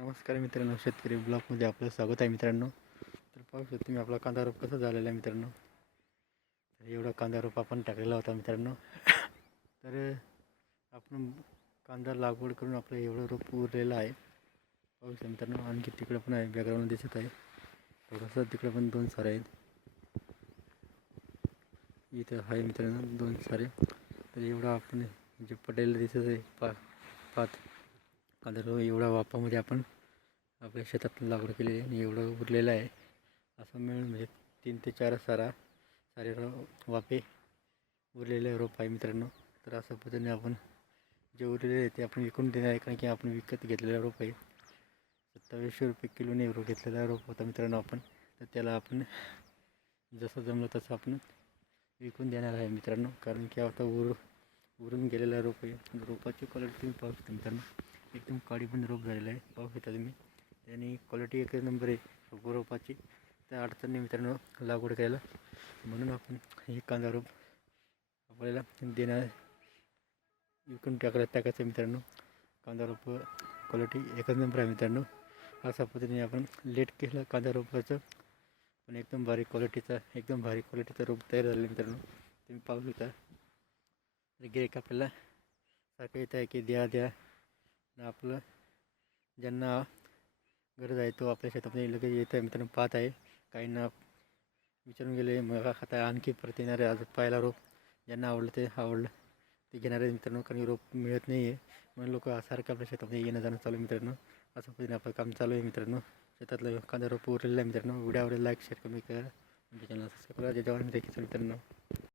नमस्कार मित्रांनो, शेतकरी ब्लॉगमध्ये आपलं स्वागत आहे मित्रांनो. तर पाहू शकता तुम्ही आपला कांदा रोप कसा झालेला आहे मित्रांनो. तर एवढा कांदा रोप आपण टाकलेला होता मित्रांनो. तर आपण कांदा लागवड करून आपलं एवढं रोप उरलेलं आहे. पाहू शकता मित्रांनो, आणखी तिकडे पण आहे, बॅकग्राऊंड दिसत आहे थोडंसं, तिकडे पण 2 सारे आहेत, इथं आहे मित्रांनो 2 सारे. तर एवढा आपण जे पटेल दिसत आहे पात कांदा रोप एवढा वापामध्ये आपण आपल्या शेतात लागवड केलेली आहे आणि एवढं उरलेलं आहे. असं मिळून म्हणजे 3 ते 4 सारे वाफे उरलेले रोप आहे मित्रांनो. तर अशा पद्धतीने आपण जे उरलेले आहे ते आपण विकून देणार आहे, कारण की आपण विकत घेतलेला रोप आहे. 2700 रुपये किलोने घेतलेला रोप होता मित्रांनो आपण. तर त्याला आपण जसं जमलं तसं आपण विकून देणार आहे मित्रांनो, कारण की आता उरून गेलेला रोप आहे. रोपाची क्वालिटी तुम्ही पाहू शकता मित्रांनो, एकदम काळीबंद रोप झालेला आहे. पाहू शकता तुम्ही, त्याने क्वालिटी एक नंबर आहे रोपाची. त्या अडचणी मित्रांनो लागवड करायला, म्हणून आपण हे कांदा रोप आपल्याला देणार विकून टाकायचं मित्रांनो. कांदा रोप क्वालिटी एकच नंबर आहे मित्रांनो. अशा पद्धतीने आपण लेट केलं कांदा रोपाचं, पण एकदम भारी क्वालिटीचा रोप तयार झालेला मित्रांनो. तुम्ही पाहू शकता. गिऱ्हाईक आपल्याला सारखं येत आहे की द्या. आपलं ज्यांना गरज आहे तो आपल्या शेतामध्ये लगेच येत आहे मित्रांनो. पाहत आहे, काहींना विचारून गेले, मग आता आणखी परत येणारे आज पाहायला रोप. ज्यांना आवडलं ते घेणार आहे मित्रांनो, कारण रोप मिळत नाही आहे, म्हणून लोक सारखं आपल्या शेतामध्ये येणं जाणं चालू आहे मित्रांनो. असं पद्धतीने आपलं काम चालू आहे मित्रांनो. शेतातलं कांदा रोप उरलेलं आहे मित्रांनो. व्हिडिओवर लाईक शेअर कमी करा, आमच्या चॅनलला सबस्क्राईब करा. जय जवान जय किसान मित्रांनो.